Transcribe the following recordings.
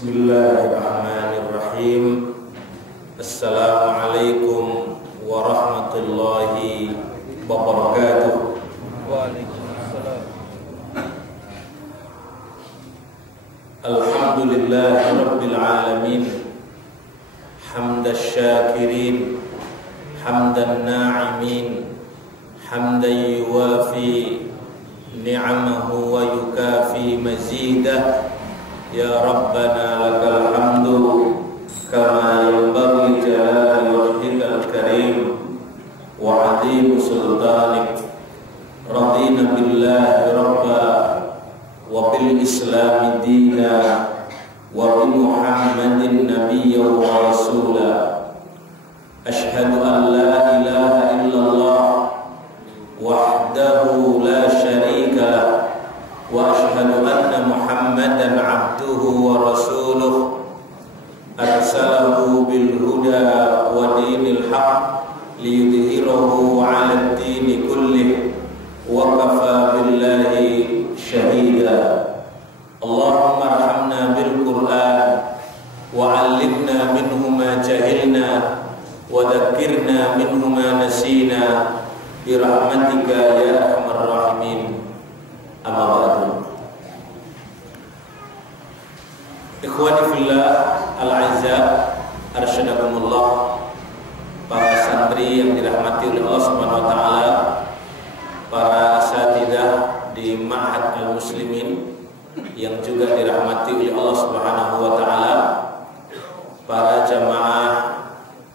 Bismillahirrahmanirrahim. Assalamualaikum warahmatullahi wabarakatuh. Waalaikumsalam. Alhamdulillahi rabbil alamin. Hamdasy syakirin, hamdan na'imin, hamdan yuwafi ni'amahu wa yukafi mazidah. Ya Rabbana lakal hamdu kama yanbaghi jalali wajhikal karim wa 'azimi sultanik. Radina billahi rabba wa bil islami dina wa bi Muhammadin nabiyya wa rasula. Ashhadu an la ilaha illallah wahdahu la syarika lah wa ashhadu anna Muhammadan abduhu wa rasuluh arsalahu bil huda wa dinil haq liyudhhirahu 'ala ad-din kullih wa kafa billahi shahida. Allahumma arhamna bil Qur'an wa 'allimna minhu ma jahilna wa dhakkirna minhu ma nasina bi rahmatika ya arhamar rahimin. Amma ba'du. Ikhwani fillah al-'azza arsyadakumullah, para santri yang dirahmati oleh Allah Subhanahu wa taala, para asatidzah di Ma'had Al-Muslimin yang juga dirahmati oleh Allah Subhanahu wa taala, para jamaah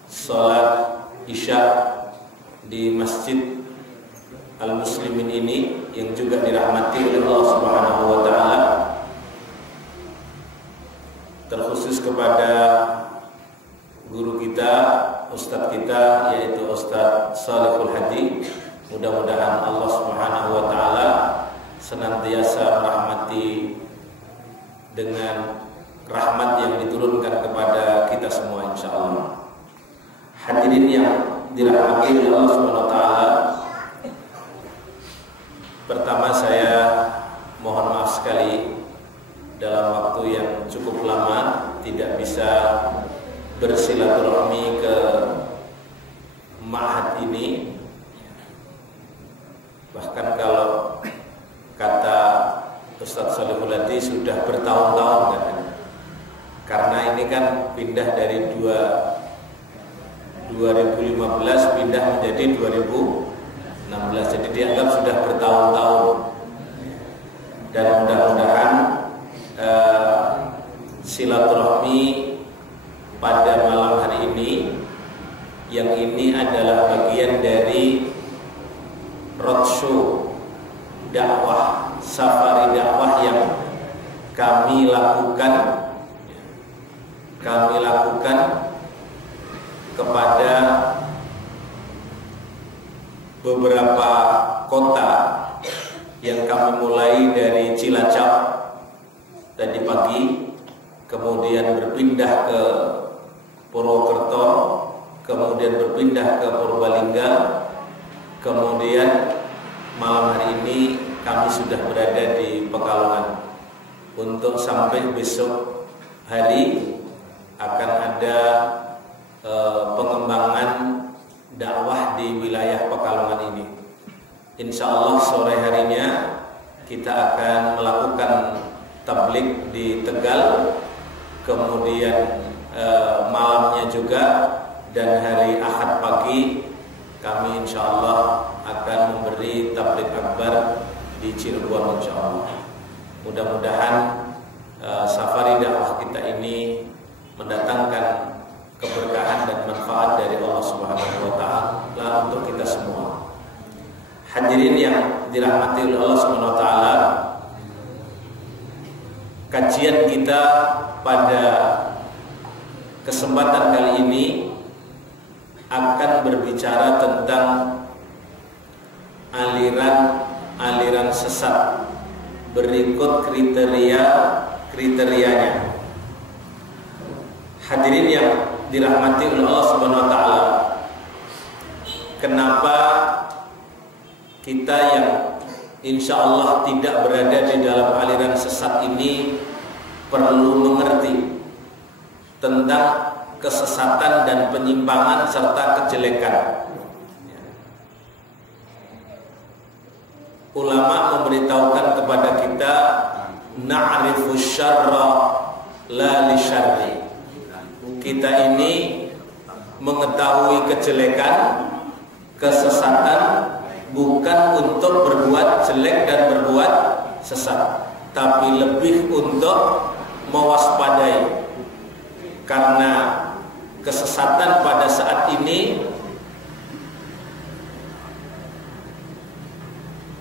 salat Isya di Masjid Al-Muslimin ini yang juga dirahmati oleh Allah Subhanahu wa taala, terkhusus kepada guru kita, ustadz kita, yaitu Ustadz Shalihul Hadi. Mudah-mudahan Allah Subhanahu wa taala senantiasa merahmati dengan rahmat yang diturunkan kepada kita semua insyaallah. Hadirin yang dirahmati oleh Allah Subhanahu wa taala, pertama saya mohon maaf sekali dalam waktu yang cukup lama tidak bisa bersilaturahmi ke ma'had ini. Bahkan kalau kata Ustadz Shalihul Hadi sudah bertahun-tahun katanya. Karena ini kan pindah dari 2015 pindah menjadi 2016, jadi dianggap sudah bertahun-tahun. Dan mudah-mudahan silaturahmi pada malam hari ini, yang ini adalah bagian dari roadshow dakwah, safari dakwah yang kami lakukan kepada beberapa kota yang kami mulai dari Cilacap tadi pagi, kemudian berpindah ke Purwokerto, kemudian berpindah ke Purbalingga, kemudian malam hari ini kami sudah berada di Pekalongan. Untuk sampai besok hari akan ada pengembangan dakwah di wilayah Pekalongan ini. Insya Allah sore harinya kita akan melakukan tabligh di Tegal, kemudian malamnya juga, dan hari Ahad pagi kami insya Allah akan memberi tabligh akbar di Cirebon insya Allah. Mudah-mudahan safari dakwah kita ini mendatangkan keberkahan dan manfaat dari Allah Subhanahu wa taala untuk kita semua. Hadirin yang dirahmati oleh Allah Subhanahu wa taala, kajian kita pada kesempatan kali ini akan berbicara tentang aliran sesat. Berikut kriterianya. Hadirin yang dirahmati oleh Allah Subhanahu wa taala, kenapa kita yang insya Allah tidak berada di dalam aliran sesat ini perlu mengerti tentang kesesatan dan penyimpangan serta kejelekan. Ulama memberitahukan kepada kita, na'rifu syarra la li syarri. Kita ini mengetahui kejelekan, kesesatan bukan untuk berbuat jelek dan berbuat sesat, tapi lebih untuk mewaspadai. Karena kesesatan pada saat ini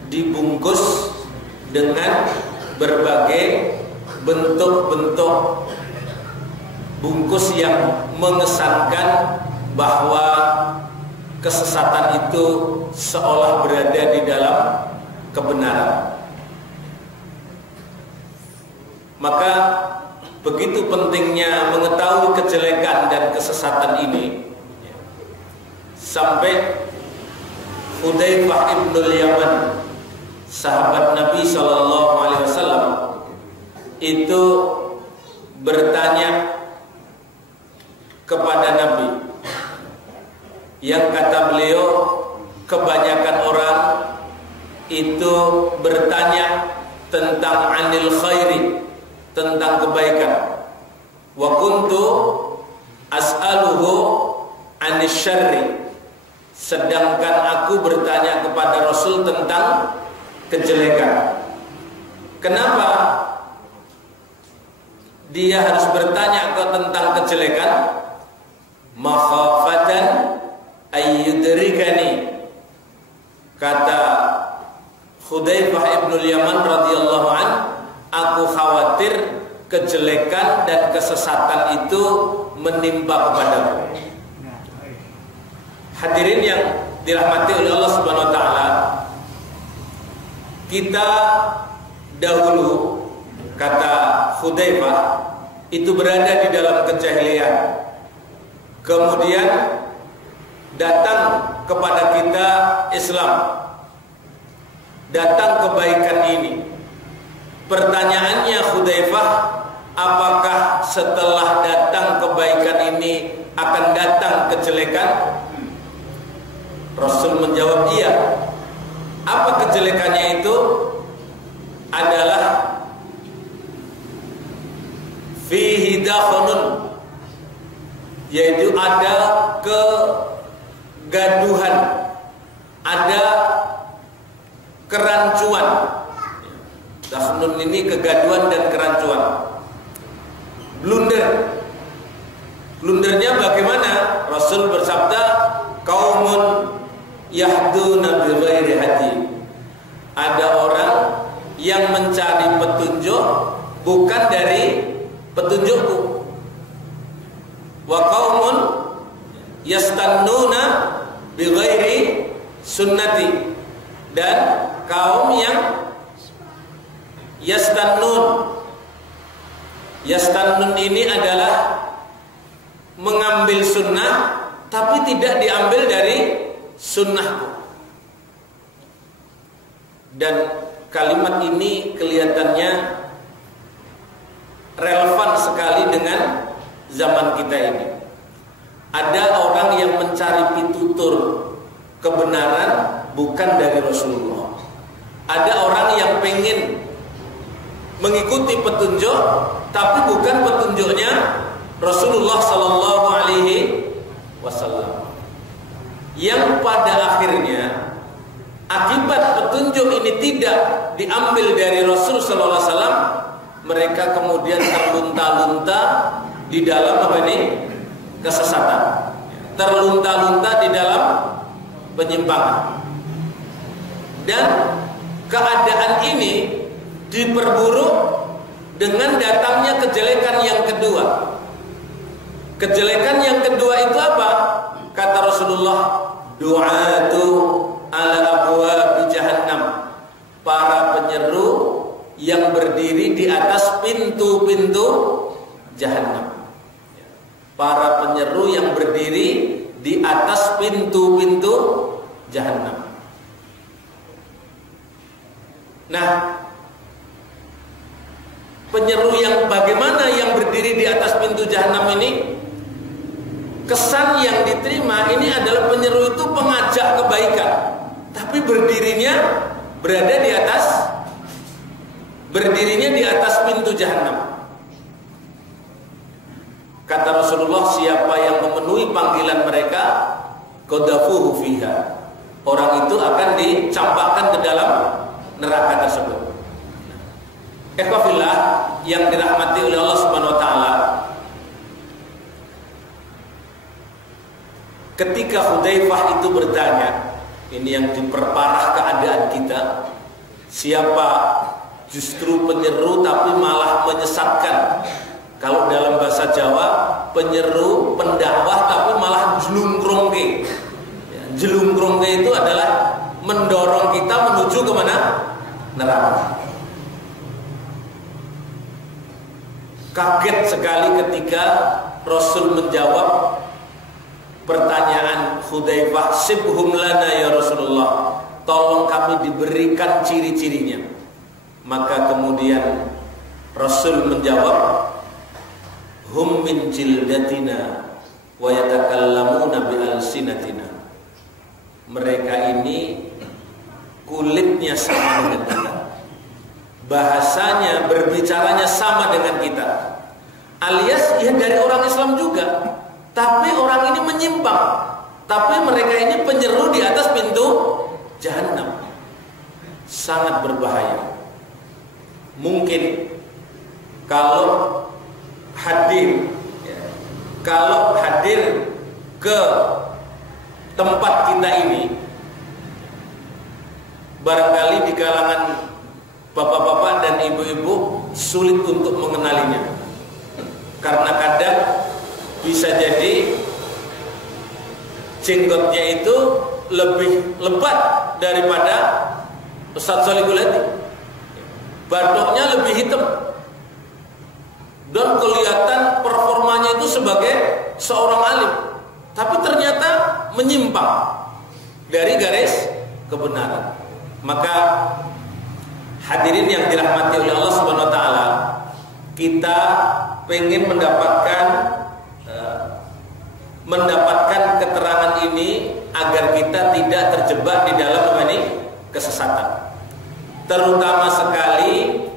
dibungkus dengan berbagai bentuk-bentuk bungkus yang mengesankan bahwa kesesatan itu seolah berada di dalam kebenaran. Maka begitu pentingnya mengetahui kejelekan dan kesesatan ini, sampai Hudzaifah ibnul Yaman, sahabat Nabi SAW, itu bertanya kepada Nabi, yang kata beliau kebanyakan orang itu bertanya tentang anil khairi, tentang kebaikan. Wa kuntu as'aluhu anis syarri, sedangkan aku bertanya kepada Rasul tentang kejelekan. Kenapa dia harus bertanya tentang kejelekan? Makhafatan ayyudrikani, kata Hudzaifah ibnul Yaman radhiyallahu an, aku khawatir kejelekan dan kesesatan itu menimpa kepadaku. Hadirin yang dirahmati oleh Allah Subhanahu wa taala, kita dahulu, kata Hudzaifah, itu berada di dalam kejahilian. Kemudian datang kepada kita Islam, datang kebaikan ini. Pertanyaannya Hudzaifah, apakah setelah datang kebaikan ini akan datang kejelekan? Rasul menjawab iya. Apa kejelekannya itu? Adalah fihi dakhunun, yaitu ada kegaduhan, ada kerancuan. Dakhnun ini kegaduhan dan kerancuan. Blunder. Blundernya bagaimana? Rasul bersabda, qaumun yahduna bi ghairi hadi. Ada orang yang mencari petunjuk bukan dari petunjukku. Wa qaumun yastannuna bi ghairi sunnati. Dan kaum yang yastannun. Yastannun ini adalah mengambil sunnah tapi tidak diambil dari sunnahku. Dan kalimat ini kelihatannya relevan sekali dengan zaman kita ini. Ada orang yang mencari pitutur kebenaran bukan dari Rasulullah. Ada orang yang pengen mengikuti petunjuk tapi bukan petunjuknya Rasulullah sallallahu alaihi wasallam. Yang pada akhirnya akibat petunjuk ini tidak diambil dari Rasul sallallahu alaihi wasallam, mereka kemudian terlunta-lunta di dalam apa ini? Kesesatan. Terlunta-lunta di dalam penyimpangan. Dan keadaan ini diperburuk dengan datangnya kejelekan yang kedua. Kejelekan yang kedua itu apa? Kata Rasulullah, du'atu ala abwab jahannam, para penyeru yang berdiri di atas pintu-pintu jahannam. Para penyeru yang berdiri di atas pintu-pintu jahannam. Nah, penyeru yang bagaimana yang berdiri di atas pintu jahanam ini, kesan yang diterima ini adalah penyeru itu pengajak kebaikan, tapi berdirinya di atas pintu jahanam. Kata Rasulullah, siapa yang memenuhi panggilan mereka, qadhafuhu fiha, orang itu akan dicampakkan ke dalam neraka tersebut. Ikhwafillah yang dirahmati oleh Allah Subhanahu wa taala, ketika Hudzaifah itu bertanya, ini yang diperparah keadaan kita, siapa justru penyeru tapi malah menyesatkan. Kalau dalam bahasa Jawa, penyeru, pendakwah tapi malah jelungkrongke. Jelungkrongke itu adalah mendorong kita menuju kemana? Neraka. Kaget sekali ketika Rasul menjawab pertanyaan Hudzaifah, sibhum lana ya Rasulullah, tolong kami diberikan ciri-cirinya. Maka kemudian Rasul menjawab, hum min jildatina wa yatakallamuna bi alsinatina. Mereka ini kulitnya sama dengan kita, bahasanya, berbicaranya sama dengan kita, alias ya dari orang Islam juga, tapi orang ini menyimpang, tapi mereka ini penyeru di atas pintu jahanam. Sangat berbahaya. Mungkin kalau hadir ke tempat kita ini, barangkali di kalangan bapak-bapak dan ibu-ibu sulit untuk mengenalinya, karena kadang bisa jadi jenggotnya itu lebih lebat daripada Ustaz Sholiqul Hadi, batuknya lebih hitam, dan kelihatan performanya itu sebagai seorang alim, tapi ternyata menyimpang dari garis kebenaran. Maka hadirin yang dirahmati oleh Allah Subhanahu wa taala, kita pengen mendapatkan keterangan ini agar kita tidak terjebak di dalam kesesatan. Terutama sekali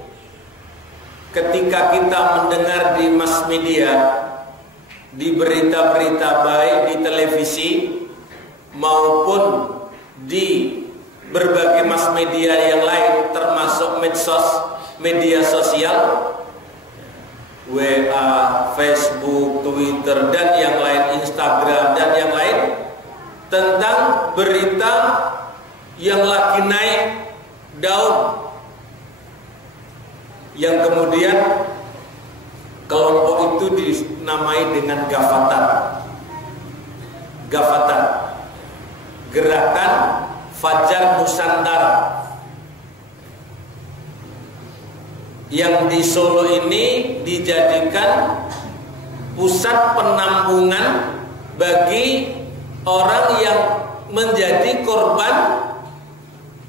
ketika kita mendengar di mass media, di berita-berita baik di televisi maupun di berbagai mass media yang lain, termasuk medsos, media sosial, WA, Facebook, Twitter, dan yang lain, Instagram, dan yang lain, tentang berita yang lagi naik daun, yang kemudian kelompok itu dinamai dengan Gafatan, Gerakan Fajar Nusantara, yang di Solo ini dijadikan pusat penampungan bagi orang yang menjadi korban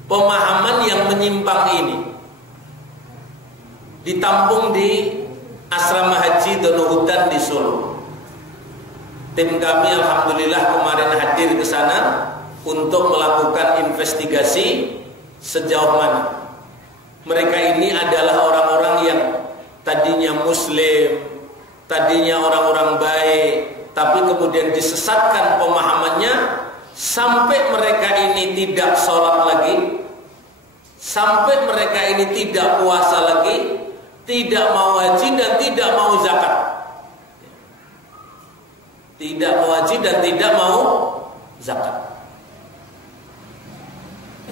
pemahaman yang menyimpang ini. Ditampung di Asrama Haji Donohudan di Solo. Tim kami alhamdulillah kemarin hadir ke sana untuk melakukan investigasi sejauh mana mereka ini adalah orang-orang yang tadinya muslim, tadinya orang-orang baik, tapi kemudian disesatkan pemahamannya sampai mereka ini tidak sholat lagi, sampai mereka ini tidak puasa lagi, tidak mau haji dan tidak mau zakat. Tidak mau haji dan tidak mau zakat.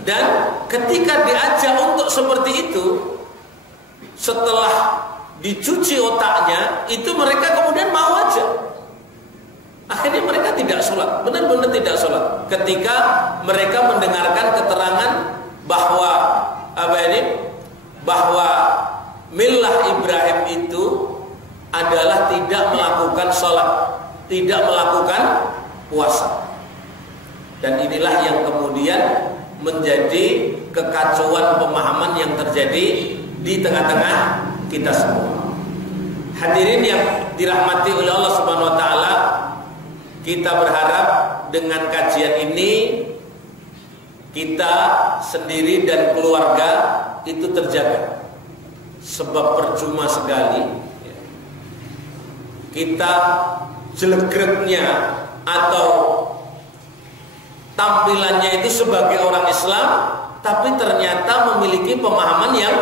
Dan ketika diajak untuk seperti itu, setelah dicuci otaknya, itu mereka kemudian mau aja. Akhirnya mereka tidak sholat, benar-benar tidak sholat. Ketika mereka mendengarkan keterangan bahwa bahwa millah Ibrahim itu adalah tidak melakukan sholat, tidak melakukan puasa. Dan inilah yang kemudian menjadi kekacauan pemahaman yang terjadi di tengah-tengah kita semua. Hadirin yang dirahmati oleh Allah Subhanahu wa taala, kita berharap dengan kajian ini kita sendiri dan keluarga itu terjaga. Sebab percuma sekali kita jelek-jeleknya atau tampilannya itu sebagai orang Islam, tapi ternyata memiliki pemahaman yang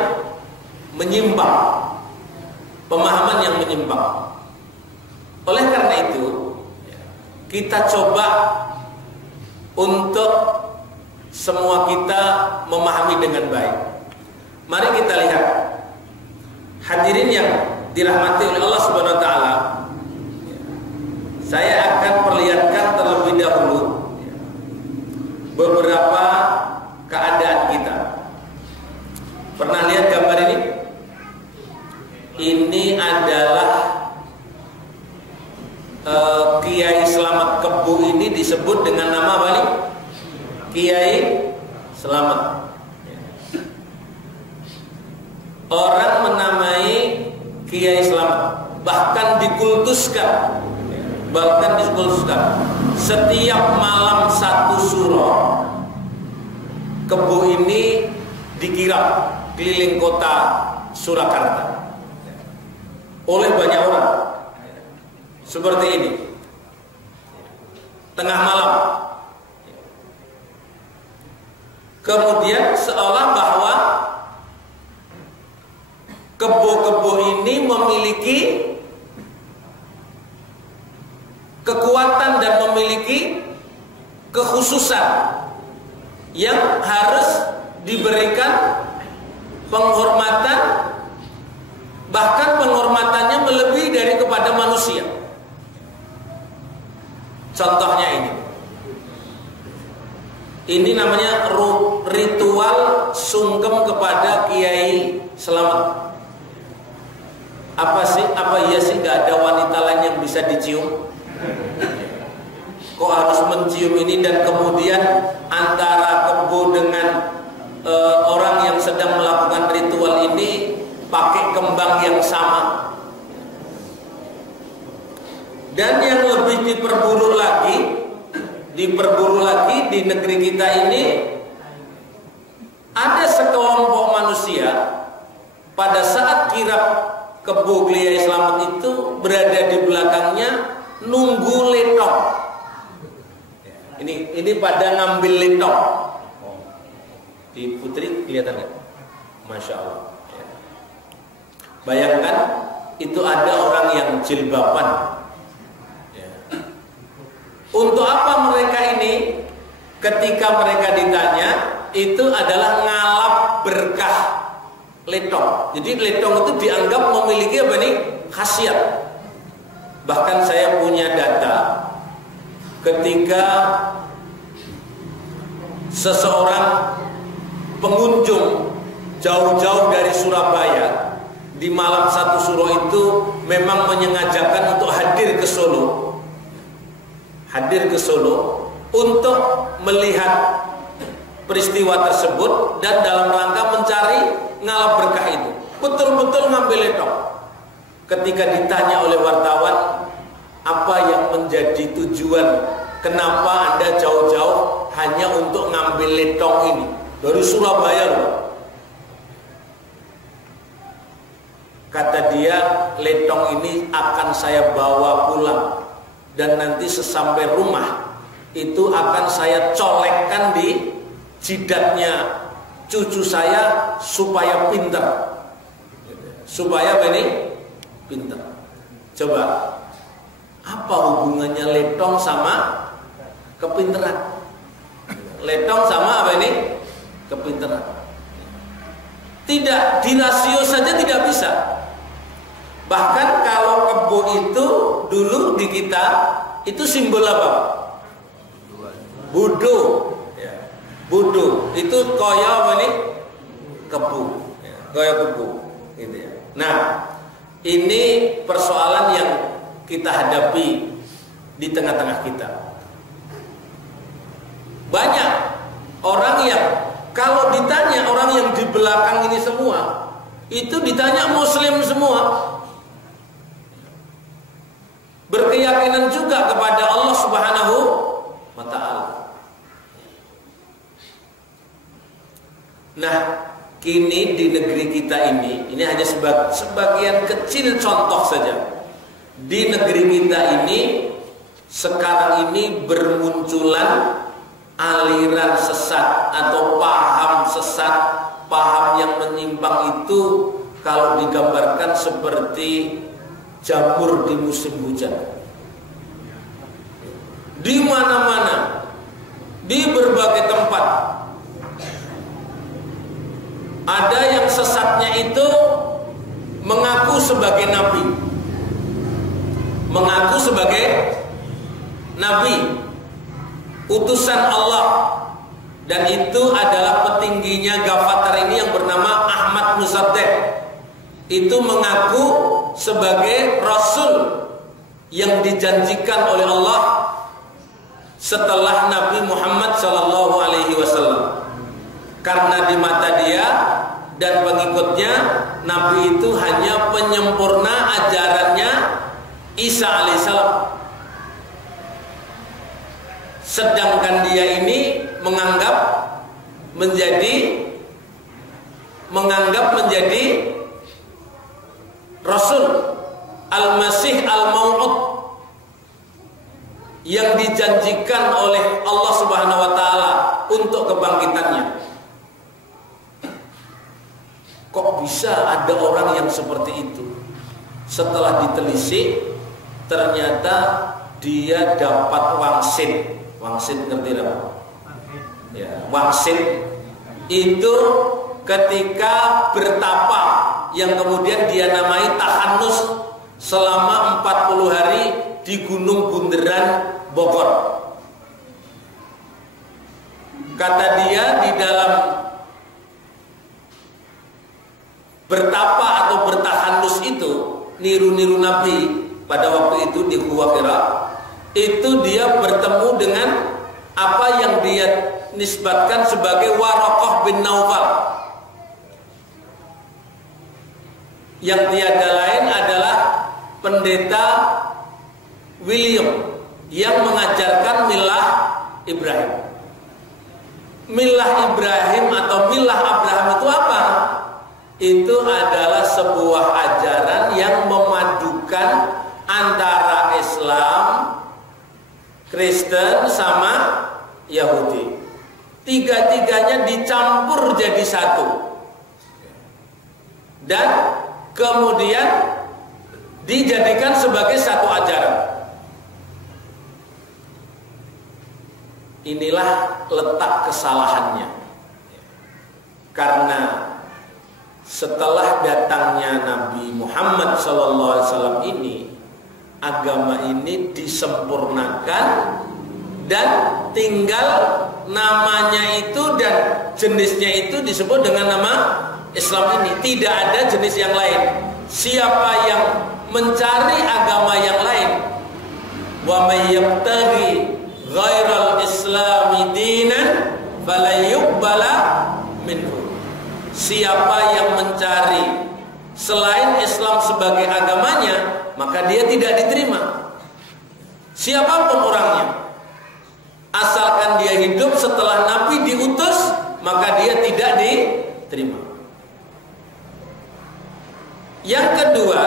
menyimpang. Pemahaman yang menyimpang. Oleh karena itu, kita coba untuk semua kita memahami dengan baik. Mari kita lihat. Hadirin yang dirahmati oleh Allah Subhanahu wa taala, saya akan perlihatkan terlebih dahulu beberapa keadaan kita. Pernah lihat gambar ini? Ini adalah Kiai Slamet Kebo. Ini disebut dengan nama apa nih? Kiai Slamet. Orang menamai Kiai Slamet, bahkan dikultuskan. Setiap malam satu suro, Kebo ini dikirap keliling kota Surakarta oleh banyak orang. Seperti ini, tengah malam. Kemudian seolah bahwa kebo-kebo ini memiliki kekuatan dan memiliki kekhususan yang harus diberikan penghormatan, bahkan penghormatannya melebihi dari kepada manusia. Contohnya ini namanya ritual sungkem kepada Kiai Slamet. Apa iya sih nggak ada wanita lain yang bisa dicium? Kok harus mencium ini? Dan kemudian antara Kebo dengan orang yang sedang melakukan ritual ini pakai kembang yang sama. Dan yang lebih diperburuk lagi di negeri kita ini, ada sekelompok manusia pada saat kirap Kebo Kiai Slamet itu berada di belakangnya nunggu letong. Ini pada ngambil letong. Di Putri kelihatan nggak? Masya Allah. Bayangkan itu ada orang yang jilbaban. Untuk apa mereka ini? Ketika mereka ditanya, itu adalah ngalap berkah letong. Jadi letong itu dianggap memiliki apa nih? Khasiat. Bahkan saya punya data ketika seseorang pengunjung jauh-jauh dari Surabaya di malam satu suro itu memang menyengajakan untuk hadir ke Solo untuk melihat peristiwa tersebut dan dalam rangka mencari ngalap berkah itu. Betul-betul ngambil letong. Ketika ditanya oleh wartawan, apa yang menjadi tujuan, kenapa Anda jauh-jauh hanya untuk ngambil letong ini dari Surabaya loh? Kata dia, letong ini akan saya bawa pulang dan nanti sesampai rumah itu akan saya colekkan di jidatnya cucu saya supaya pintar. Supaya apa ini? Pintar. Coba, apa hubungannya letong sama kepintaran? Letong sama apa ini? Kepintaran. Tidak, dirasio saja tidak bisa. Bahkan kalau kebo itu dulu di kita itu simbol apa? Budo. Budo itu koyo apa ini? Kebu. Koyo kebu. Gitu ya. Nah, ini persoalan yang kita hadapi di tengah-tengah kita. Banyak orang yang kalau ditanya, orang yang di belakang ini semua itu ditanya muslim semua, berkeyakinan juga kepada Allah Subhanahu wa ta'ala. Nah, kini di negeri kita ini hanya sebagian kecil contoh saja. Di negeri kita ini sekarang ini bermunculan aliran sesat atau paham sesat, paham yang menyimpang itu kalau digambarkan seperti jamur di musim hujan. Di mana-mana, di berbagai tempat ada yang sesatnya itu mengaku sebagai nabi, mengaku sebagai nabi, utusan Allah, dan itu adalah petingginya Gavatar ini yang bernama Ahmad Muzadeh. Itu mengaku sebagai rasul yang dijanjikan oleh Allah setelah Nabi Muhammad SAW. Karena di mata dia dan pengikutnya, Nabi itu hanya penyempurna ajarannya Isa alaihissalam. Sedangkan dia ini menganggap menjadi Rasul Al-Masih Al-Mau'ud yang dijanjikan oleh Allah Subhanahu wa ta'ala untuk kebangkitannya. Kok bisa ada orang yang seperti itu? Setelah ditelisik, ternyata dia dapat wangsit. Wangsit ngerti apa? Ya, wangsit itu ketika bertapa yang kemudian dia namai tahanus selama 40 hari di Gunung Bunderan, Bogor. Kata dia, di dalam bertapa atau bertahanus itu niru-niru Nabi pada waktu itu di Gua Hira, itu dia bertemu dengan apa yang dia nisbatkan sebagai Waraqah bin Naufal, yang tiada lain adalah pendeta William yang mengajarkan milah Ibrahim. Milah Ibrahim atau milah Abraham itu apa? Itu adalah sebuah ajaran yang memadukan antara Islam, Kristen sama Yahudi. Tiga-tiganya dicampur jadi satu, dan kemudian dijadikan sebagai satu ajaran. Inilah letak kesalahannya. Karena setelah datangnya Nabi Muhammad SAW ini, agama ini disempurnakan dan tinggal namanya itu dan jenisnya itu disebut dengan nama Islam ini. Tidak ada jenis yang lain. Siapa yang mencari agama yang lain, wa may yabtaghi ghairal islami dinan fala yuqbala minhu. Siapa yang mencari selain Islam sebagai agamanya, maka dia tidak diterima. Siapapun orangnya, asalkan dia hidup setelah Nabi diutus, maka dia tidak diterima. Yang kedua,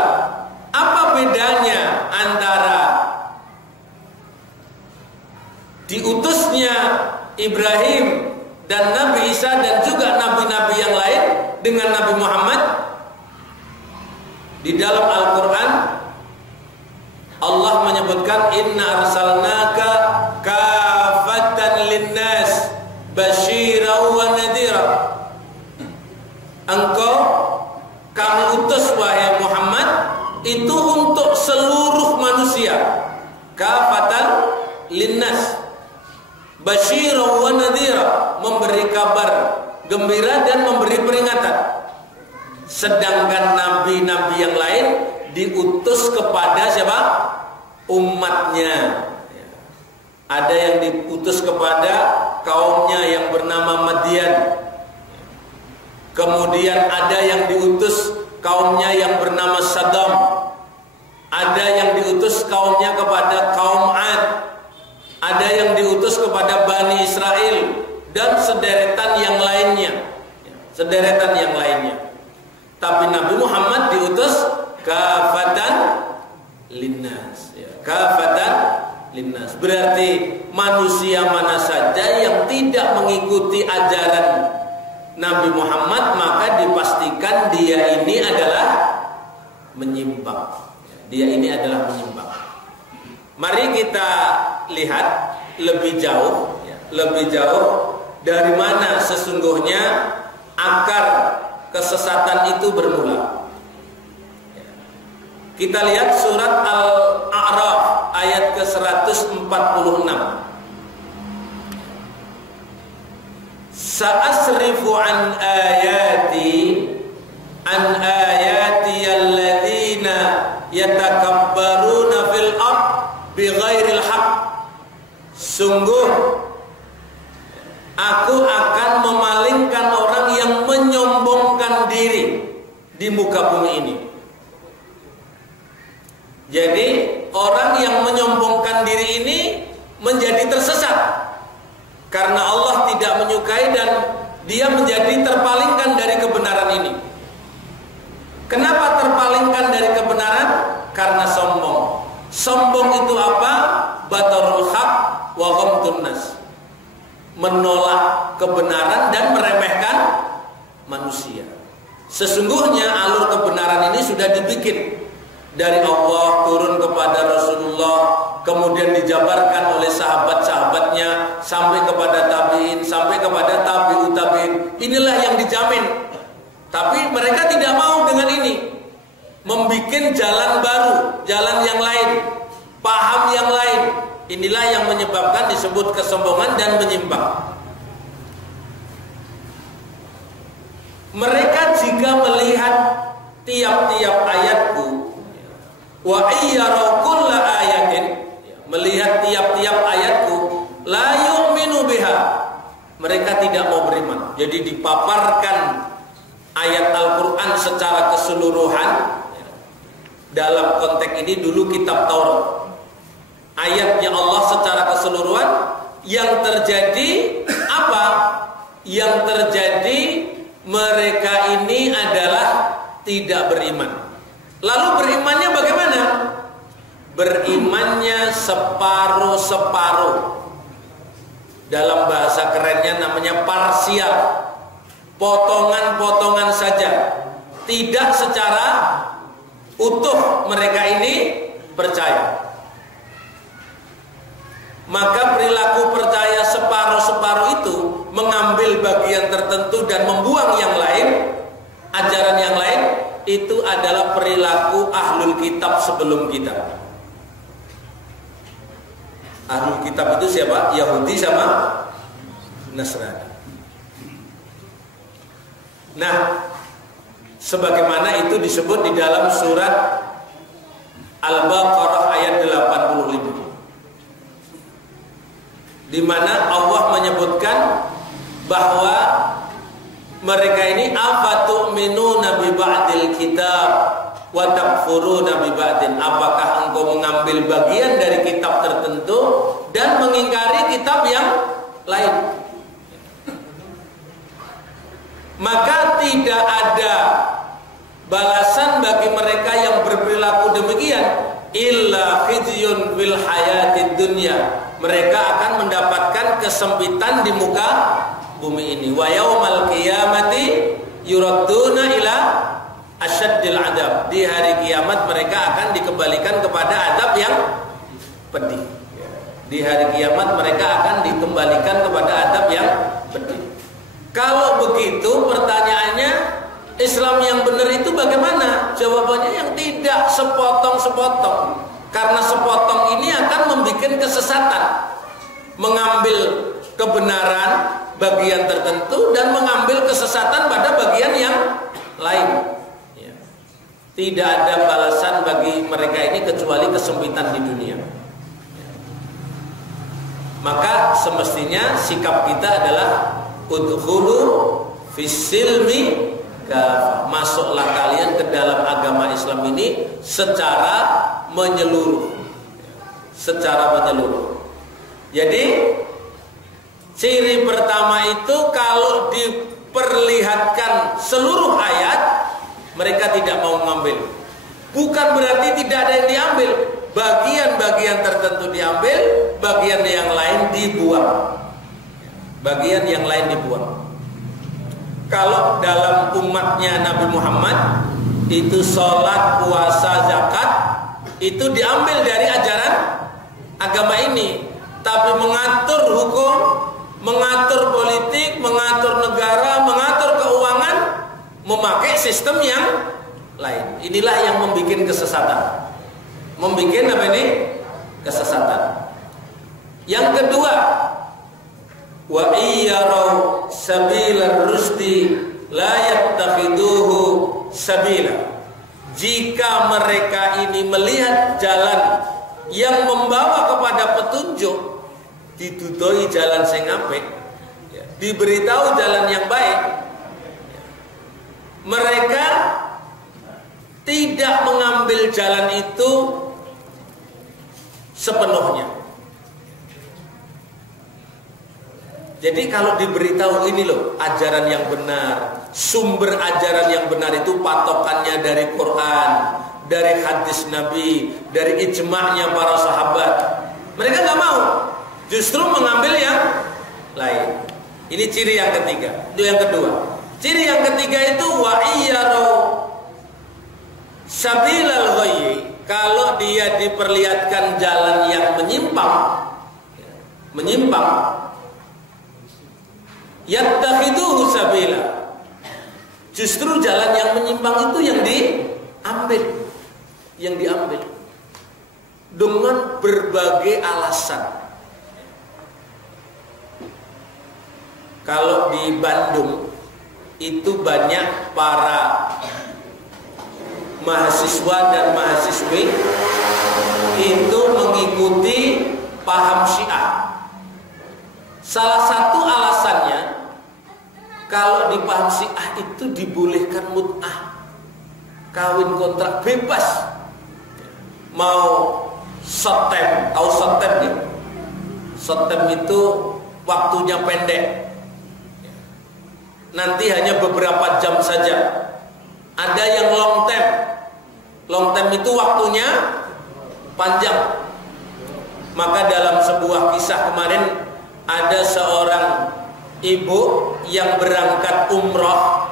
apa bedanya antara diutusnya Ibrahim dan Nabi Isa dan juga nabi-nabi yang lain dengan Nabi Muhammad? Di dalam Al-Quran Allah menyebutkan, inna arsalnaka kafatan linnas basyiran wa nadhira. Engkau kami utus wahai Muhammad itu untuk seluruh manusia, kafatan linnas, basyiran wa nadhira, memberi kabar gembira dan memberi peringatan. Sedangkan nabi-nabi yang lain diutus kepada siapa? Umatnya. Ada yang diutus kepada kaumnya yang bernama Madian, Kemudian ada yang diutus kaumnya yang bernama Saddam. Ada yang diutus kaumnya kepada kaum Ad. Ada yang diutus kepada Bani Israel dan sederetan yang lainnya. Sederetan yang lainnya. Tapi Nabi Muhammad diutus kafatan linnas. Kafatan linnas. Berarti manusia mana saja yang tidak mengikuti ajaran Nabi Muhammad, maka dipastikan dia ini adalah menyimpang. Dia ini adalah menyimpang. Mari kita lihat lebih jauh dari mana sesungguhnya akar kesesatan itu bermula. Kita lihat surat Al-A'raf ayat ke-146. Sa'asrifu an ayati alladzina yatakabbaruna fil ard bighairil haqq. Sungguh aku akan memalingkan orang yang menyombongkan diri di muka bumi ini. Jadi orang yang menyombongkan diri ini menjadi tersesat karena Allah tidak menyukai dan dia menjadi terpalingkan dari kebenaran ini. Kenapa terpalingkan dari kebenaran? Karena sombong. Sombong itu apa? Batarul haq wa ghamtun nas. Menolak kebenaran dan meremehkan manusia. Sesungguhnya alur kebenaran ini sudah dibikin dari Allah turun kepada Rasulullah, kemudian dijabarkan oleh sahabat-sahabatnya sampai kepada tabi'in, sampai kepada tabi'ut tabi'in. Inilah yang dijamin. Tapi mereka tidak mau dengan ini. Membikin jalan baru, jalan yang lain, paham yang lain. Inilah yang menyebabkan disebut kesombongan dan menyimpang. Mereka jika melihat tiap-tiap ayatku, wa iyyaraw kulla ayatin, melihat tiap-tiap ayatku, la yu'minu biha, mereka tidak mau beriman. Jadi dipaparkan ayat Al-Quran secara keseluruhan. Dalam konteks ini dulu kitab Taurat, ayatnya Allah secara keseluruhan. Yang terjadi apa? Yang terjadi mereka ini adalah tidak beriman. Lalu berimannya bagaimana? Berimannya separuh-separuh. Dalam bahasa kerennya namanya parsial. Potongan-potongan saja. Tidak secara utuh mereka ini percaya. Maka perilaku percaya separuh-separuh itu mengambil bagian tertentu dan membuang yang lain, ajaran yang lain, itu adalah perilaku ahlul kitab sebelum kita. Ahlul kitab itu siapa? Yahudi sama Nasrani. Nah, sebagaimana itu disebut di dalam surat Al-Baqarah ayat 85, di mana Allah menyebutkan bahwa mereka ini afatu'minuna bi ba'dil kitab wa takfuruna bi ba'din. Apakah engkau mengambil bagian dari kitab tertentu dan mengingkari kitab yang lain? Maka tidak ada balasan bagi mereka yang berperilaku demikian illa khizyun fil hayatid dunya. Mereka akan mendapatkan kesempitan di muka bumi ini. Wa yaumal qiyamati yuradduna ila asyaddil adab. Di hari kiamat mereka akan dikembalikan kepada adab yang pedih. Di hari kiamat mereka akan dikembalikan kepada adab yang pedih. Kalau begitu pertanyaannya, Islam yang benar itu bagaimana? Jawabannya yang tidak sepotong-sepotong. Karena sepotong ini akan membuat kesesatan. Mengambil kebenaran bagian tertentu dan mengambil kesesatan pada bagian yang lain. Ya. Tidak ada balasan bagi mereka ini kecuali kesempitan di dunia. Maka semestinya sikap kita adalah udkhulu fis silmi kafah. Masuklah kalian ke dalam agama Islam ini secara menyeluruh. Secara menyeluruh. Jadi ciri pertama itu kalau diperlihatkan seluruh ayat, mereka tidak mau mengambil. Bukan berarti tidak ada yang diambil. Bagian-bagian tertentu diambil, bagian yang lain dibuang. Bagian yang lain dibuang. Kalau dalam umatnya Nabi Muhammad itu sholat, puasa, zakat itu diambil dari ajaran agama ini. Tapi mengatur hukum, mengatur politik, mengatur negara, mengatur keuangan, memakai sistem yang lain. Inilah yang membuat kesesatan. Membuat apa ini? Kesesatan. Yang kedua, wa iyyarau sabilar rusdi la yattakhiduhu sabila. Jika mereka ini melihat jalan yang membawa kepada petunjuk, didudoi jalan sing apik, diberitahu jalan yang baik, mereka tidak mengambil jalan itu sepenuhnya. Jadi kalau diberitahu ini loh ajaran yang benar, sumber ajaran yang benar itu patokannya dari Quran, dari hadis Nabi, dari ijma'nya para sahabat, mereka nggak mau, justru mengambil yang lain. Ini ciri yang ketiga. Itu yang kedua. Ciri yang ketiga itu wa iyyarau sabilal ghayyi. Kalau dia diperlihatkan jalan yang menyimpang, yattakhiduhu sabila. Justru jalan yang menyimpang itu yang diambil dengan berbagai alasan. Kalau di Bandung itu banyak para mahasiswa dan mahasiswi itu mengikuti paham Syiah. Salah satu alasannya, kalau di paham Syiah itu dibolehkan mut'ah, kawin kontrak bebas. Mau setem, tahu setem nih? Setem itu waktunya pendek, nanti hanya beberapa jam saja. Ada yang long term. Long term itu waktunya panjang. Maka dalam sebuah kisah kemarin ada seorang ibu yang berangkat umroh,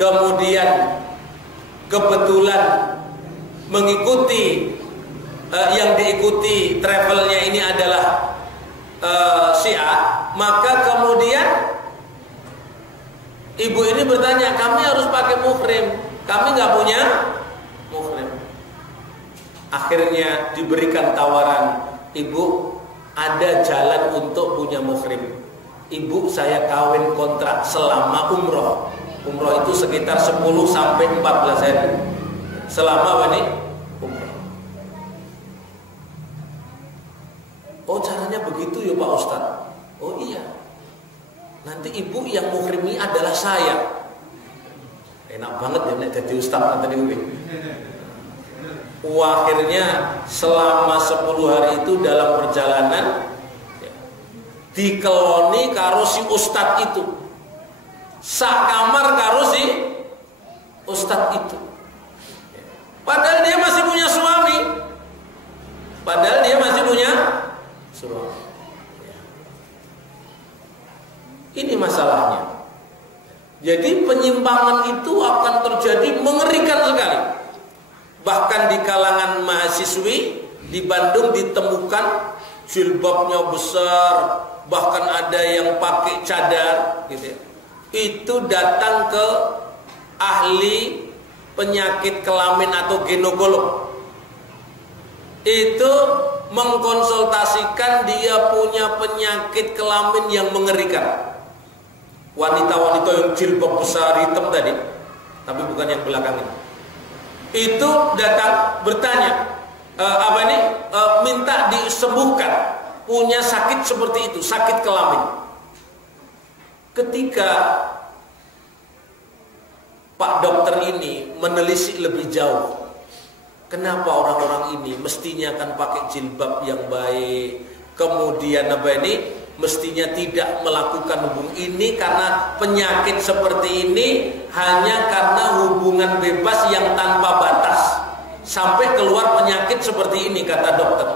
kemudian kebetulan mengikuti yang diikuti travelnya ini adalah Syiah, maka kemudian ibu ini bertanya, kami harus pakai muhrim, kami nggak punya muhrim. Akhirnya diberikan tawaran, ibu ada jalan untuk punya muhrim. Ibu, saya kawin kontrak selama umroh. Umroh itu sekitar 10 sampai 14 hari. Selama ini umroh. Oh, caranya begitu ya Pak Ustadz? Oh iya. Nanti ibu yang muhrimi adalah saya. Enak banget ya nek jadi ustaz tadi gue. Akhirnya selama 10 hari itu dalam perjalanan dikeloni karo si ustaz itu. Sak kamar karo si ustaz itu. Padahal dia masih punya suami. Ini masalahnya. Jadi penyimpangan itu akan terjadi mengerikan sekali. Bahkan di kalangan mahasiswi di Bandung ditemukan jilbabnya besar, bahkan ada yang pakai cadar gitu ya. Itu datang ke ahli penyakit kelamin atau ginekolog. Itu mengkonsultasikan dia punya penyakit kelamin yang mengerikan. Wanita-wanita yang jilbab besar hitam tadi, tapi bukan yang belakang ini. Itu datang bertanya, minta disembuhkan, punya sakit seperti itu, sakit kelamin. Ketika Pak dokter ini menelisik lebih jauh. Kenapa orang-orang ini mestinya akan pakai jilbab yang baik, kemudian mestinya tidak melakukan hubungan ini karena penyakit seperti ini hanya karena hubungan bebas yang tanpa batas sampai keluar penyakit seperti ini, kata dokter.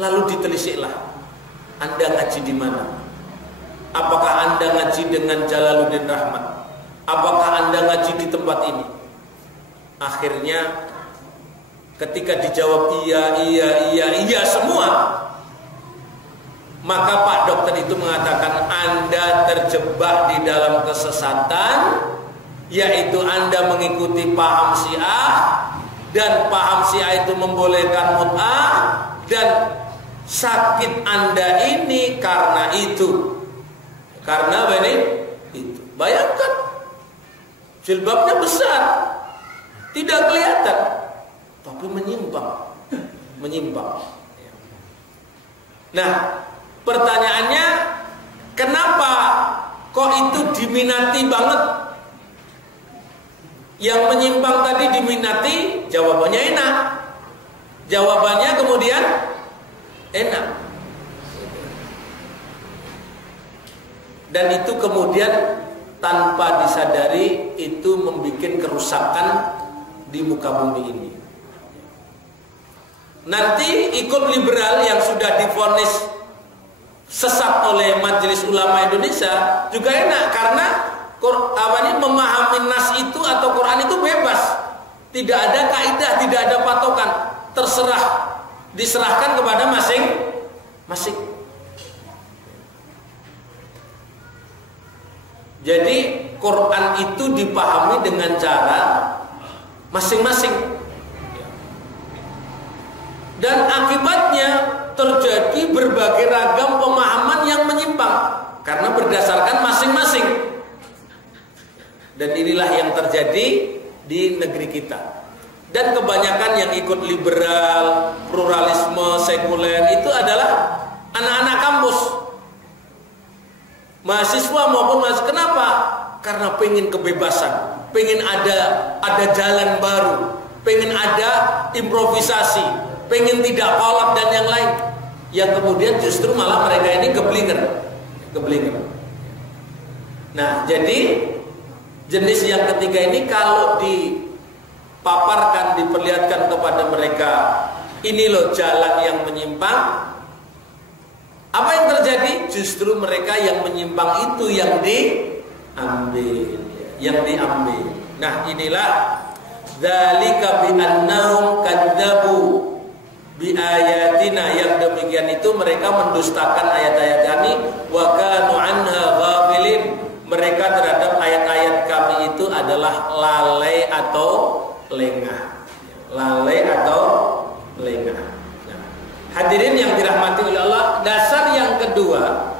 Lalu ditelisiklah, Anda ngaji di mana? Apakah Anda ngaji dengan Jalaluddin Rahmat? Apakah Anda ngaji di tempat ini? Akhirnya ketika dijawab iya semua, maka Pak dokter itu mengatakan Anda terjebak di dalam kesesatan, yaitu Anda mengikuti paham Syiah, dan paham Syiah itu membolehkan mut'ah, dan sakit Anda ini karena itu. Karena itu. Bayangkan, jilbabnya besar, tidak kelihatan, tapi menyimpang. Nah, pertanyaannya, kenapa kok itu diminati banget? Yang menyimpang tadi diminati, jawabannya enak. Jawabannya kemudian enak. Dan itu kemudian tanpa disadari itu membuat kerusakan di muka bumi ini. Nanti ikut liberal yang sudah divonis sesat oleh Majelis Ulama Indonesia juga enak, karena memahami nas itu atau Quran itu bebas, tidak ada kaidah, tidak ada patokan, terserah, diserahkan kepada masing-masing. Jadi Quran itu dipahami dengan cara masing-masing, dan akibatnya terjadi berbagai ragam pemahaman yang menyimpang karena berdasarkan masing-masing. Dan inilah yang terjadi di negeri kita. Dan kebanyakan yang ikut liberal, pluralisme, sekuler itu adalah anak-anak kampus, mahasiswa maupun mahasiswa. Kenapa? Karena pengen kebebasan, pengen ada jalan baru, pengen ada improvisasi, pengen tidak kolot dan yang lain. Yang kemudian justru malah mereka ini keblinger. Nah, jadi jenis yang ketiga ini kalau dipaparkan, diperlihatkan kepada mereka, ini loh jalan yang menyimpang, apa yang terjadi? Justru mereka yang menyimpang itu yang diambil. Nah, inilah dzalika bi annahum kadzdzabu bi ayatina, yang demikian itu mereka mendustakan ayat-ayat kami, wa kanu anha ghafilin, mereka terhadap ayat-ayat kami itu adalah lalai atau lengah. Nah, hadirin yang dirahmati oleh Allah, dasar yang kedua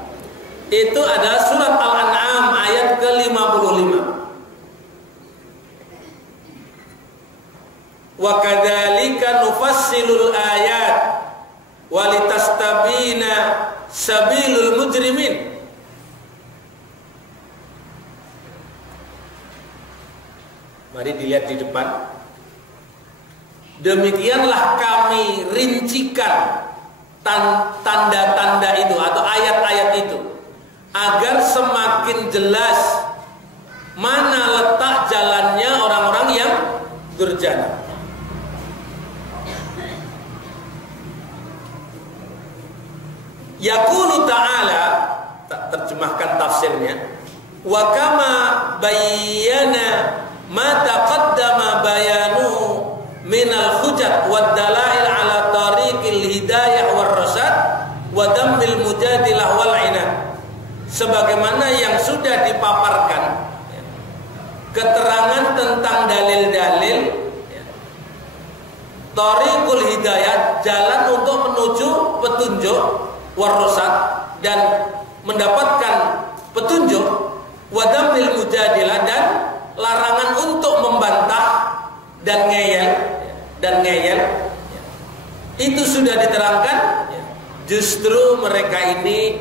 itu adalah surat Al-An'am ayat ke-55. Wa kadzalika nufassilul ayat walitastabina sabilul mujrimin. Mari dilihat di depan. Demikianlah kami rincikan tanda-tanda itu atau ayat-ayat itu agar semakin jelas mana letak jalannya orang-orang yang durjana. Yaqulu ta'ala, terjemahkan tafsirnya, wa kama bayyana ma taqaddama bayanu minal hujat wad dalail ala tariqil hidayah war rasyad wa dammil mujadilah wal inad, sebagaimana yang sudah dipaparkan keterangan tentang dalil-dalil tariqul hidayah, jalan untuk menuju petunjuk, warosat, dan mendapatkan petunjuk, wadamil mujadilah, dan larangan untuk membantah dan ngeyel, itu sudah diterangkan. Justru mereka ini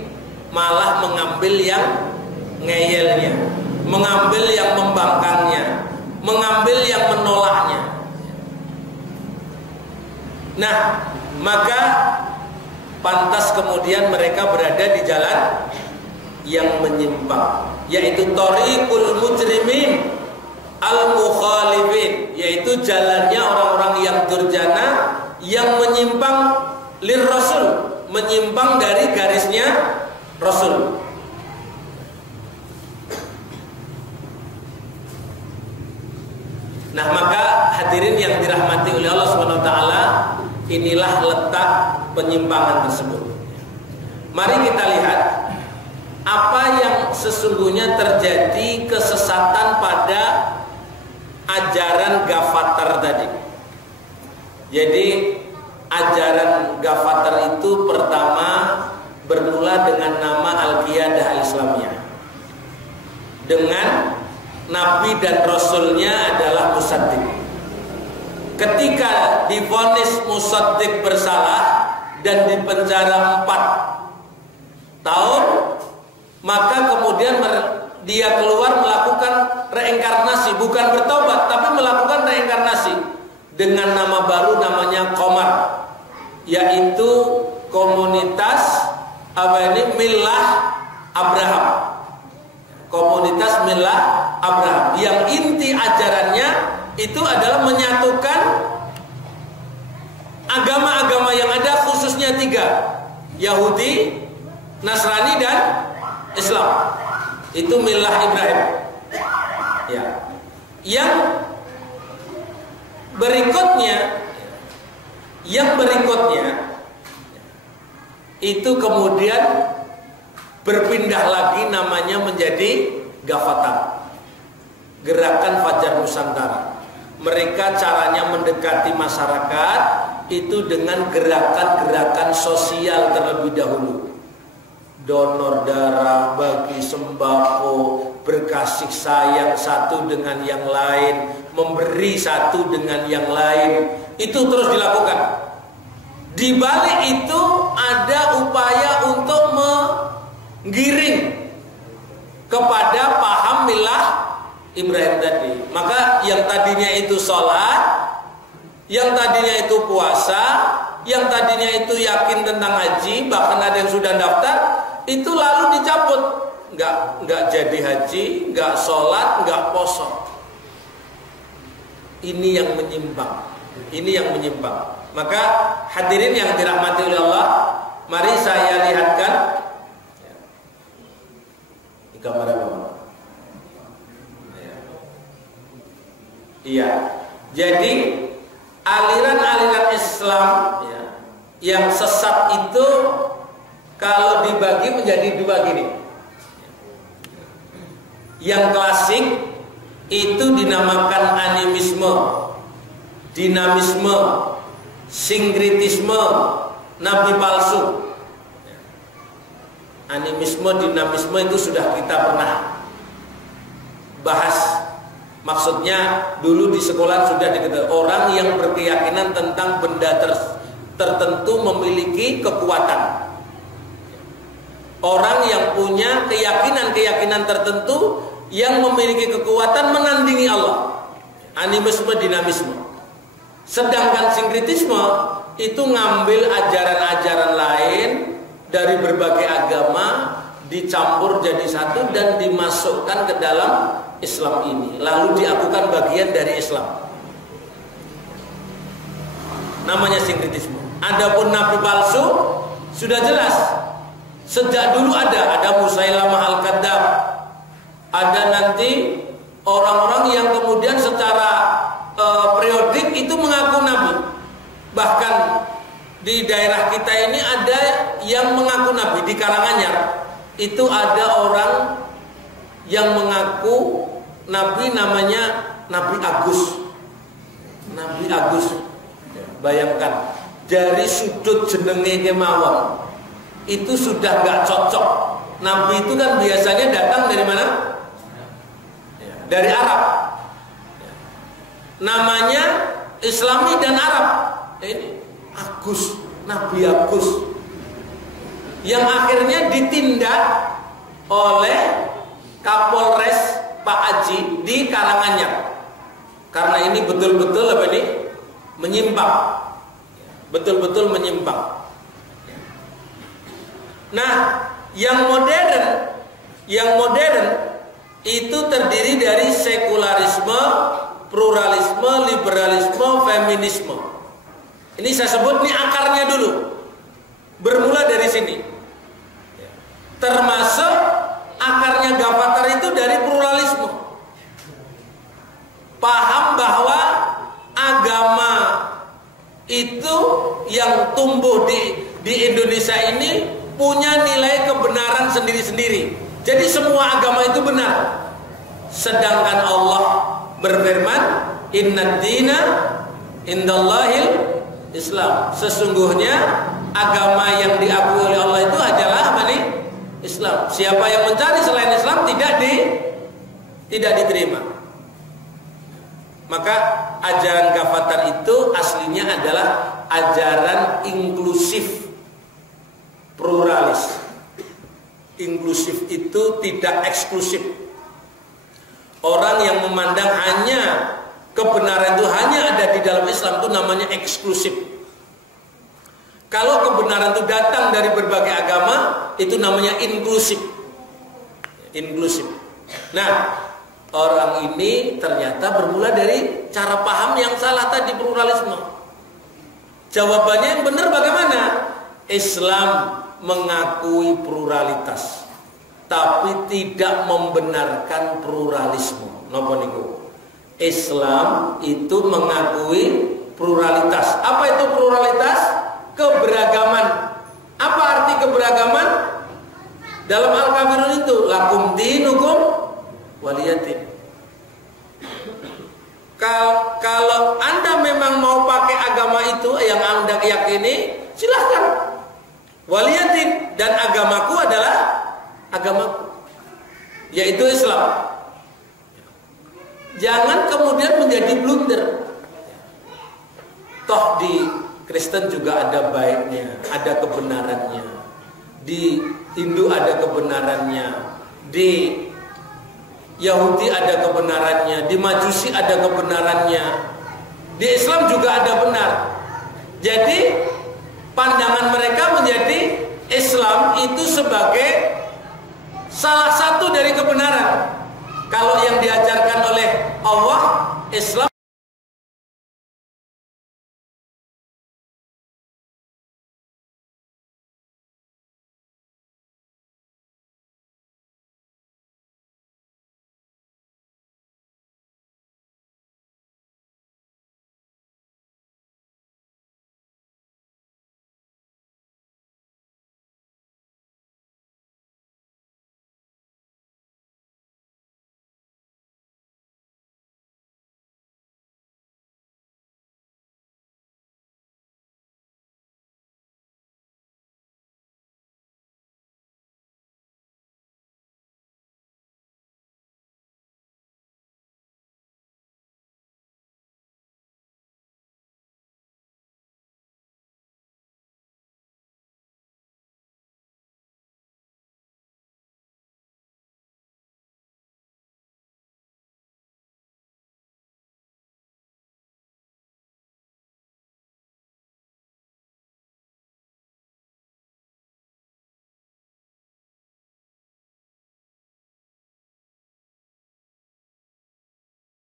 malah mengambil yang ngeyelnya, mengambil yang membangkangnya, mengambil yang menolaknya. Nah, maka pantas kemudian mereka berada di jalan yang menyimpang, yaitu thariqul mujrimin al-mukhalifin, yaitu jalannya orang-orang yang durjana yang menyimpang lir rasul, menyimpang dari garisnya Rasul. Nah, maka hadirin yang dirahmati oleh Allah Subhanahu wa taala, inilah letak penyimpangan tersebut. Mari kita lihat apa yang sesungguhnya terjadi kesesatan pada ajaran Ghafatar tadi. Jadi ajaran Ghafatar itu pertama bermula dengan nama Al-Qiyadah Al-Islamiyah, dengan Nabi dan Rasulnya adalah Musaddiq. Ketika divonis Musaddiq bersalah dan dipenjara 4 tahun, maka kemudian dia keluar melakukan reinkarnasi, bukan bertobat tapi melakukan reinkarnasi dengan nama baru, namanya Qomar, yaitu komunitas Millah Abraham. Komunitas Millah Abraham yang inti ajarannya itu adalah menyatukan agama-agama yang ada, khususnya 3, Yahudi, Nasrani, dan Islam. Itu Millah Ibrahim. Ya. Yang berikutnya itu kemudian berpindah lagi namanya menjadi Ghafatar, Gerakan Fajar Nusantara. Mereka caranya mendekati masyarakat itu dengan gerakan-gerakan sosial terlebih dahulu. Donor darah, bagi sembako, berkasih sayang satu dengan yang lain, memberi satu dengan yang lain. Itu terus dilakukan. Di balik itu ada upaya untuk menggiring kepada paham Millah Ibrahim tadi. Maka yang tadinya itu sholat, yang tadinya itu puasa, yang tadinya itu yakin tentang haji, bahkan ada yang sudah daftar, itu lalu dicabut. Nggak jadi haji, nggak sholat, nggak poso. Ini yang menyimpang. Ini yang menyimpang. Maka hadirin yang dirahmati oleh Allah, mari saya lihatkan di gambar apa? Iya. Jadi aliran-aliran Islam ya, yang sesat itu kalau dibagi menjadi 2 gini. Yang klasik itu dinamakan animisme, dinamisme, sinkritisme, nabi palsu. Animisme, dinamisme itu sudah kita pernah bahas. Maksudnya dulu di sekolah sudah diketahui, orang yang berkeyakinan tentang benda tertentu memiliki kekuatan. Orang yang punya keyakinan-keyakinan tertentu yang memiliki kekuatan menandingi Allah. Animisme, dinamisme. Sedangkan sinkritisme itu ngambil ajaran-ajaran lain dari berbagai agama, dicampur jadi satu dan dimasukkan ke dalam Islam ini, lalu diakukan bagian dari Islam. Namanya sinkritisme. Adapun nabi palsu sudah jelas. Sejak dulu ada Musailamah Al-Kadzdzab. Ada nanti orang-orang yang kemudian secara periodik itu mengaku nabi. Bahkan di daerah kita ini ada yang mengaku nabi. Di Karanganyar itu ada orang yang mengaku nabi, namanya Nabi Agus. Nabi Agus. Bayangkan, dari sudut jenenge kemawon itu sudah gak cocok. Nabi itu kan biasanya datang dari mana? Dari Arab. Namanya Islami dan Arab. Ini Agus, Nabi Agus, yang akhirnya ditindak oleh Kapolres Pak Haji di Karanganyar. Karena ini betul-betul apa ini? Menyimpang. Betul-betul menyimpang. Nah, yang modern itu terdiri dari sekularisme, pluralisme, liberalisme, feminisme. Ini saya sebut nih akarnya dulu. Bermula dari sini. Termasuk akarnya Gavatar itu dari pluralisme. Paham bahwa agama itu yang tumbuh di Indonesia ini punya nilai kebenaran sendiri-sendiri. Jadi semua agama itu benar. Sedangkan Allah berfirman, "Innad dina indallahil Islam." Sesungguhnya agama yang diakui oleh Allah itu adalah apa nih? Islam. Siapa yang mencari selain Islam tidak diterima. Maka ajaran Gavatar itu aslinya adalah ajaran inklusif, pluralis. Inklusif itu tidak eksklusif. Orang yang memandang hanya kebenaran itu hanya ada di dalam Islam itu namanya eksklusif. Kalau kebenaran itu datang dari berbagai agama, itu namanya inklusif. Inklusif. Nah, orang ini ternyata bermula dari cara paham yang salah tadi, pluralisme. Jawabannya yang benar bagaimana? Islam mengakui pluralitas, tapi tidak membenarkan pluralisme. Napa niku? Islam itu mengakui pluralitas. Apa itu pluralitas? Keberagaman. Apa arti keberagaman? Dalam Al-Kafirun itu lakum dinukum waliyadin. Kalau Anda memang mau pakai agama itu yang Anda yakini, silahkan. Waliyadin, dan agamaku adalah agamaku, yaitu Islam. Jangan kemudian menjadi blunder. Toh di Kristen juga ada baiknya, ada kebenarannya. Di Hindu ada kebenarannya. Di Yahudi ada kebenarannya, di Majusi ada kebenarannya, di Islam juga ada benar. Jadi pandangan mereka menjadi Islam itu sebagai salah satu dari kebenaran. Kalau yang diajarkan oleh Allah, Islam